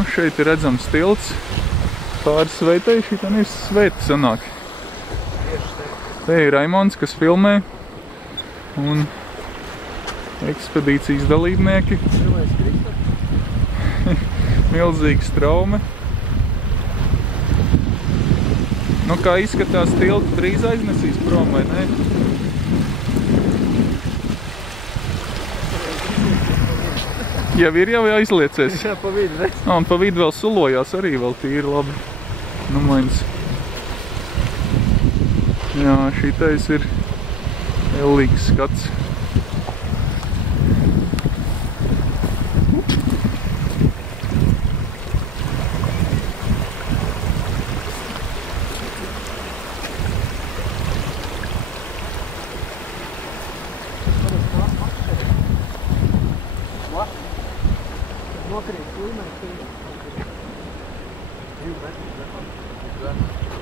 Nu, šeit ir redzams tilts. Pāris sveitēji, šī tā ir sveita sanāk. Te ir Raimonds, kas filmē. Un ekspedīcijas dalībnieki. Milzīga straume. Nu, kā izskatās, tiltu drīz aiznesīs prom, vai ne? Jau ir jau aizliecies. Jā, pa vidu, redz. Un pa vidu vēl sulojās arī vēl tīri labi. Nu, mains. Jā, šī tais ir ellīgs skats. Nokrīt līmeni, 2 metri.